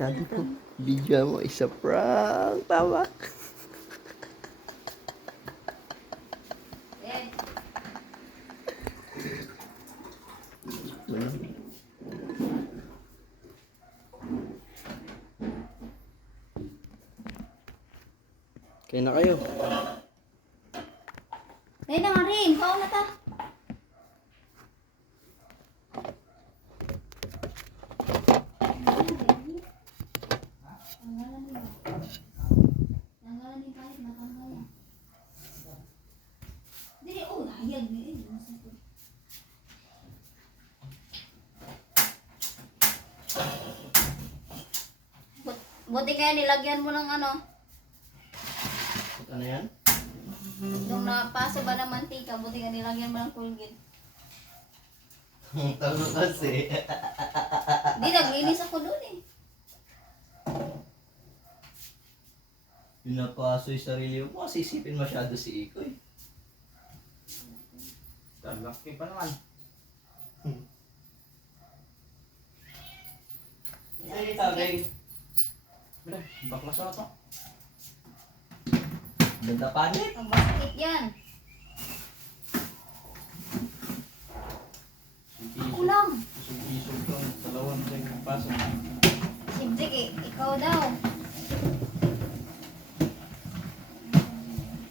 Sabi ko, video mo, isa prank. Tama. Kaya na kayo. Dahil na nga rin, pao na ta. Buti kaya nilagyan mo ng ano, Ano yan? nung napasa ba ng mantika, buti kaya nilagyan mo ng Colgate. Talo kasi. Di, naglinis ako doon eh. Pinapaso yung sarili mo. Kasi isipin masyado si Ikoy. Laki pa naman. Ay, tagay. Baklas na ito. Ganda panit. Ang basket yan. Kulang. Isog-isog lang. Dalawang sa yung pasok. Sibzik eh, ikaw daw.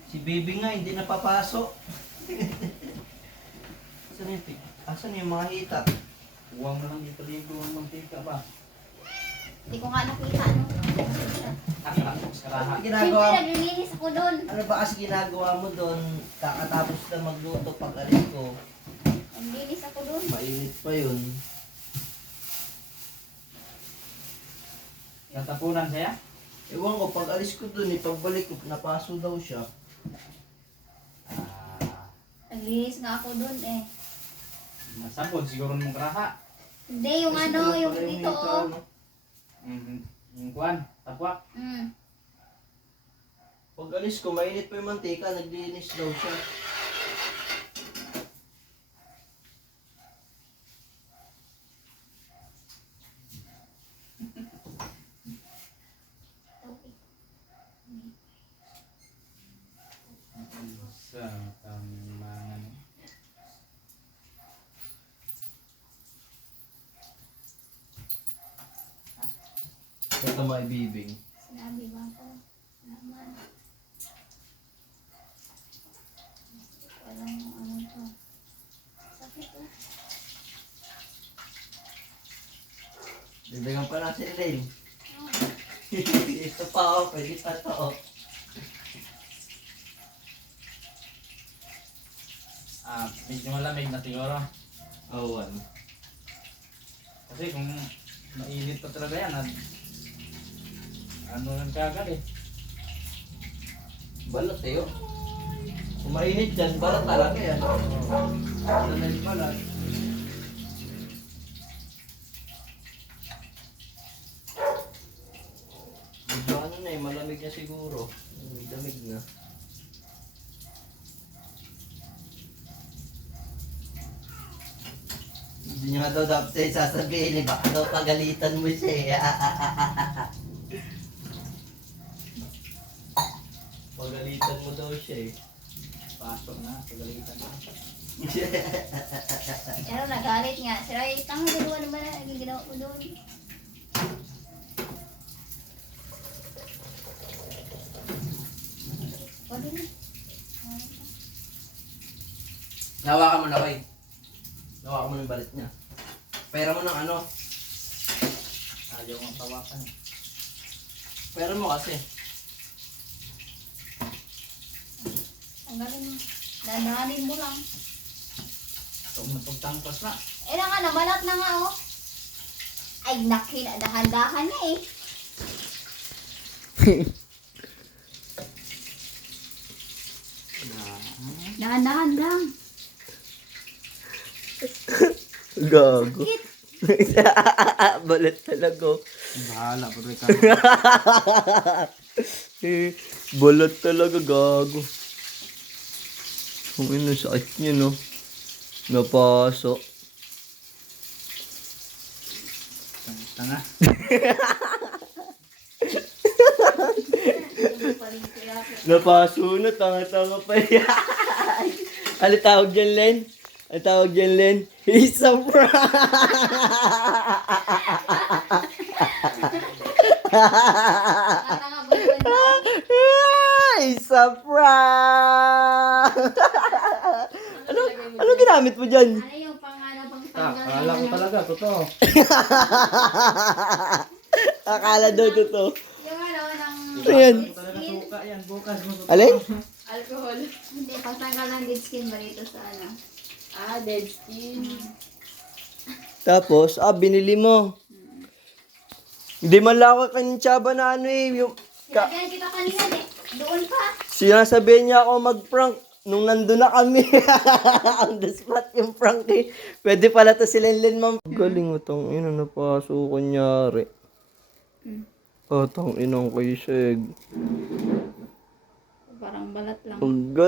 Si baby nga, hindi napapasok. Asan yung mga hita? Huwag na lang dito ligo ang mantika ba? Hindi ko nga nakita ano. Karaha. Siyempre naglilinis ako doon. Ano ba kasi ginagawa mo doon? Kakatapos na magluto pag alis ko. Naglilinis ako doon. Mainit pa yun. Natapunan siya? Ewan ko, pag alis ko doon, pagbalik ko, napaso daw siya. Naglilinis nga ako doon eh. Masabod siguro mong karaha. Hindi, yung Kasi ano, pala yung pala dito hita, oh. ano? Yung kuwan, tapwak. Pag alis ko, mainit pa yung mantika, naglinis daw siya. Sa tamangan. Ito may bibing. Sinabi ba ko? Naman. Walang ano to. Sakit oh. Bibigyan pa na si Elaine. Oh. Ito pa ako, pwede pa to. Medyo malamig na siguro. Awan. Kasi kung mainit pa talaga yan, ano lang kagad eh. Balot eh, oh. Kung mainit dyan, balot talaga yan. Ano na yung balat? Medyo ano na eh, malamig na siguro. Damig na. Hindi nyo nga daw dapat sa'yo sasabihin eh, baka daw pagalitan mo siya eh. Pagalitan mo daw siya eh. Pasok na, pagalitan na. Pero nagalit nga. Sira yung tanga ginawa naman na naging ginawa ko doon. Pwede na. Nawakan mo na, Way. Nawakan mo ng balit niya. Pera mo ng ano? Ayaw ang tawakan eh. Pera mo kasi. Ang galing mo. Dadahanin mo lang. Ito na pagtangkas na. Eh na nga, nabalat na nga oh. Ay, dahan-dahan na eh. Dahan-dahan lang. Gago. Sakit. Balit talaga. Bahala po rin ka. Balat talaga, gago. Kung ano, sakit niya, no? Napasok. Tanga. Napasunod, tanga-tanga pa yan. Ano tawag dyan, Len? Ano tawag dyan, Len? He's a prank! Tanga, buwan ba? He's a prank! Ano ginamit mo dyan? Ano yung pang pang Akala ko talaga, totoo. Akala daw to. Yung ng... Ayan. Talaga suka yan, bukas mo. Alin? Alcohol. Hindi, pagtanggal ng dead skin ba dito sa ano? Dead skin. Tapos, binili mo. Hindi man lang ako kanintsaba na ano eh. Yung, Sinabihan kita kanina, doon pa. sinasabihan niya ako mag-prank nung nandun na kami. On the spot yung prank eh. Pwede pala to si Lenlen, ma'am. Galing mo tong ina, napaso kunyari. Tang inang kay Seg. Parang balat lang. Ang galing.